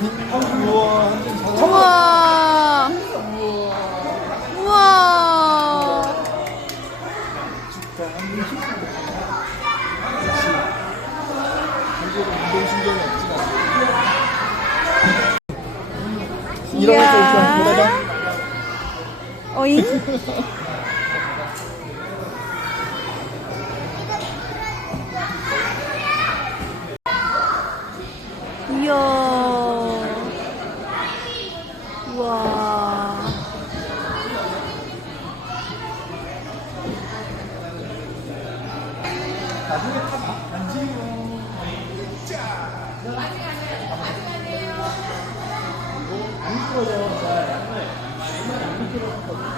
우와. 우와. 거 있잖아. 보다가 어잉? 이야. 나중에 다 만지고. 안 미끄러져. 잘. 안 미끄러워.